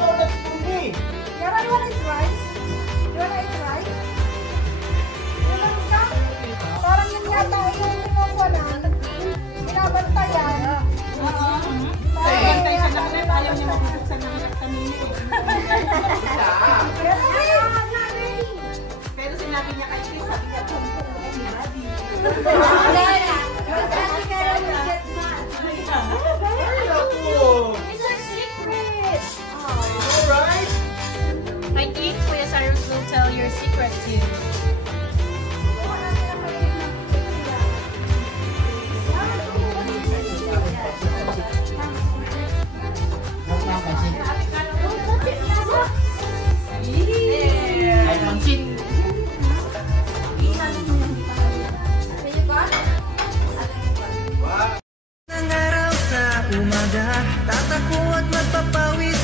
Oh, that's for me. Yeah, but you wanna eat rice? You wanna eat rice? Meron ka? Parang yun yata yung pinukunan. Binabantayan. Bantay siya na ulit. Ayaw niya mabubuksan ng anak kami niya Pero sinabi niya kay Chris, sabi niya, don't tell anybody. It's a secret. Alright. I think Kuya Cyrus will tell your secret too. Ay, pansin. Ng araw sa umaga, tatakbo at magpapawis